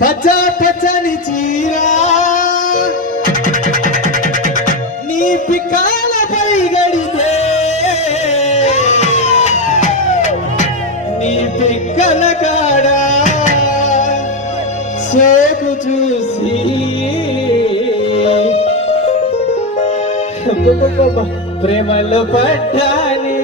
పచ్చ పచ్చని చీరా నీ పికాలపై గడితే నీ పిక్కల కాడా సోకు చూసి ప్రేమలో పడ్డానే